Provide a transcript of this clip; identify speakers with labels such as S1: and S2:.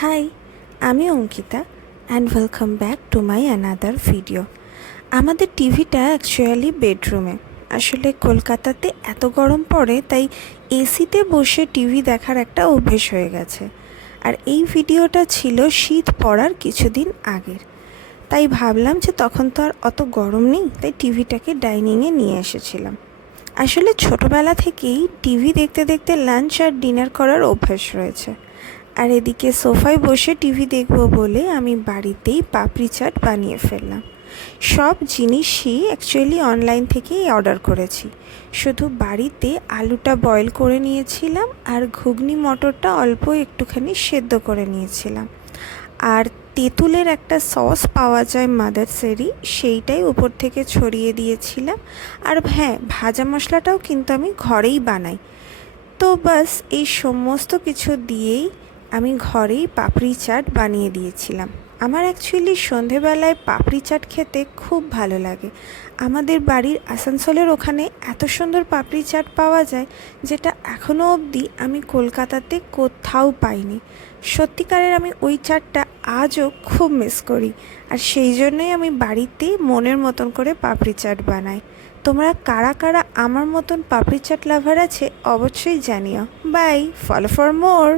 S1: High আমি Ankita and welcome back to my another video আমাদের টিভিটা অ্যাকচুয়ালি বেডরুমে আসলে কলকাতাতে এত গরম পড়ে, তাই এসিতে বসে টিভি দেখার একটা অভ্যেস হয়ে গেছে। আর এই ভিডিওটা ছিল শীত পড়ার কিছুদিন আগের। তাই ভাবলাম যে তখন তো আর অত গরম নেই, তাই টিভিটাকে ডাইনিংয়ে নিয়ে এসেছিলাম। আসলে ছোটবেলা থেকেই টিভি দেখতে দেখতে লাঞ্চ আর ডিনার করার অভ্যাস রয়েছে। আর এদিকে সোফায় বসে টিভি দেখব বলে আমি বাড়িতেই পাপড়ি চাট বানিয়ে ফেললাম। সব জিনিসই অ্যাকচুয়ালি অনলাইন থেকেই অর্ডার করেছি। শুধু বাড়িতে আলুটা বয়েল করে নিয়েছিলাম আর ঘুগনি মটরটা অল্প একটুখানি সেদ্ধ করে নিয়েছিলাম। আর তেঁতুলের একটা সস পাওয়া যায় মাদারসেরি সেইটাই উপর থেকে ছড়িয়ে দিয়েছিলাম। আর হ্যাঁ ভাজা মশলাটাও কিন্তু আমি ঘরেই বানাই। তো বাস এই সমস্ত কিছু দিয়েই আমি ঘরেই পাপড়ি চাট বানিয়ে দিয়েছিলাম। আমার অ্যাকচুয়ালি সন্ধেবেলায় পাপড়ি চাট খেতে খুব ভালো লাগে। আমাদের বাড়ির আসানসোলের ওখানে এত সুন্দর পাপড়ি চাট পাওয়া যায়, যেটা এখনও অবধি আমি কলকাতাতে কোথাও পাইনি। সত্যিকারের আমি ওই চাটটা আজও খুব মিস করি, আর সেই জন্যই আমি বাড়িতে মনের মতন করে পাপড়ি চাট বানাই। তোমরা কারা কারা আমার মতন পাপড়ি চাট লাভার আছে, অবশ্যই জানিও। By follow for more